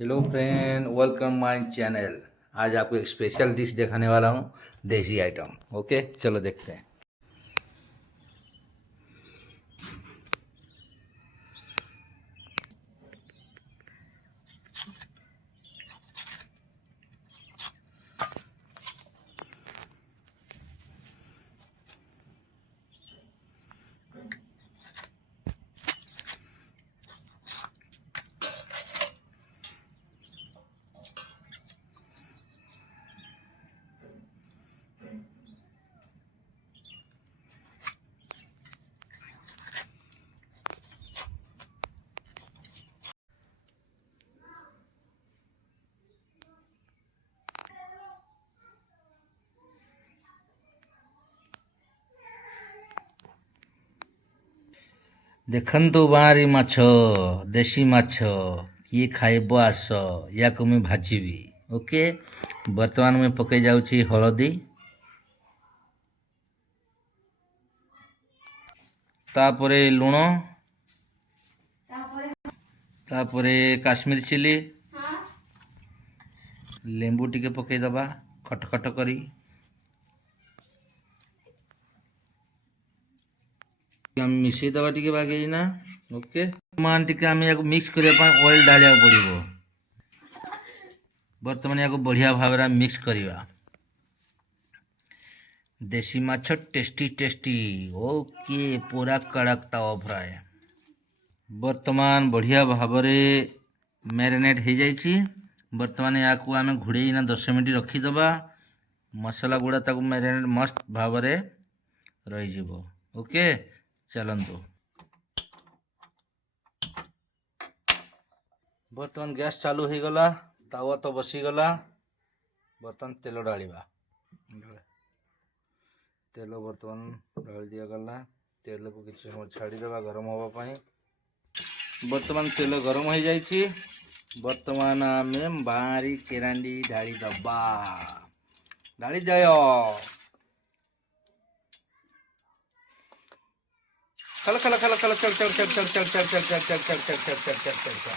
Hello friend, welcome my channel. आज आपको एक स्पेशल डिश दिखाने वाला हूँ, देसी आइटम। ओके, चलो देखते हैं। ଦେଖନ୍ତୁ ବାଁରି ମାଛ, ଦେଶୀ ମାଛ କିଏ ଖାଇବ ଆସ, ୟାକୁ ମୁଁ ଭାଜିବି। ଓକେ, ବର୍ତ୍ତମାନ ମୁଁ ପକାଇ ଯାଉଛି ହଳଦୀ, ତାପରେ ଲୁଣ, ତାପରେ କାଶ୍ମୀର ଚିଲି, ଲେମ୍ବୁ ଟିକେ ପକାଇଦେବା ଖଟ ଖଟ କରି। ଆମେ ମିଶାଇ ଦେବା ଟିକେ ବାଗେଇନା। ଓକେ, ମାନ ଟିକେ ଆମେ ୟାକୁ ମିକ୍ସ କରିବା ପାଇଁ ଅଏଲ ଢାଳିବାକୁ ପଡ଼ିବ। ବର୍ତ୍ତମାନ ୟାକୁ ବଢ଼ିଆ ଭାବରେ ମିକ୍ସ କରିବା। ଦେଶୀ ମାଛ टेस्टी टेस्टी। ओके, पूरा कड़क तवा फ्राए। ବର୍ତ୍ତମାନ ବଢ଼ିଆ ଭାବରେ ମ୍ୟାରିନେଟ୍ ହେଇଯାଇଛି। ବର୍ତ୍ତମାନ ୟାକୁ ଆମେ ଘୋଡ଼େଇକିନା 10 ମିନିଟ୍ ରଖିଦେବା। ମସଲା ଗୁଡ଼ା ତାକୁ ମ୍ୟାରିନେଟ୍ ମସ୍ତ ଭାବରେ ରହିଯିବ। ଓକେ, ଚାଲନ୍ତୁ। ବର୍ତ୍ତମାନ ଗ୍ୟାସ୍ ଚାଲୁ ହେଇଗଲା, ତାୱା ତ ବସିଗଲା। ବର୍ତ୍ତମାନ ତେଲ ଢାଳିବା। ତେଲ ବର୍ତ୍ତମାନ ଢାଳି ଦିଆଗଲା। ତେଲକୁ କିଛି ସମୟ ଛାଡ଼ିଦେବା ଗରମ ହେବା ପାଇଁ। ବର୍ତ୍ତମାନ ତେଲ ଗରମ ହେଇଯାଇଛି। ବର୍ତ୍ତମାନ ଆମେ ବାଁରି କେରାଣ୍ଡି ଢାଳି ଦେବା। ଢାଳି ଦିଅ। खल खल खल खल चल चल चल चल चल चल चल चल चल चल चल चल चल चल चल चल।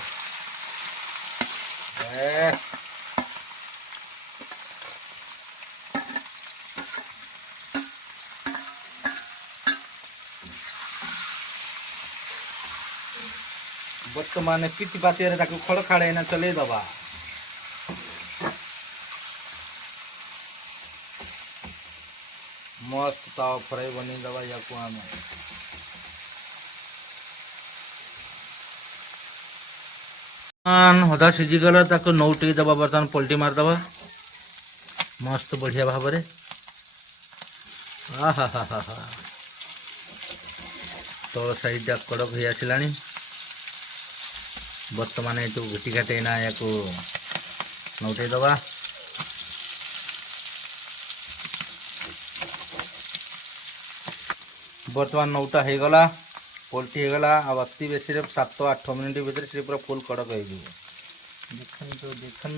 ବର୍ତ୍ତମାନ ପିଠି ପାତିଆରେ ତାକୁ ଖଡ଼ ଖାଡ଼େଇନା ଚଲେଇ ଦେବା। मस्त ताव फ्राई बनी दवा याको आमे हदा सीझीगला ताको नौटी दबा। बर्तमान पलटी मारदबा मस्त बढ़िया भाव में। हा हा हा हा हा, तल साइड कड़क हो आसला। बर्तमान ये घुटी घाटेना या नौटे दबा। बर्तमान नौटा हो गला, पलटी हो गला। अब अति बेसी 7-8 मिनट भीतर से पूरा फुल कड़क हो। देखो देखो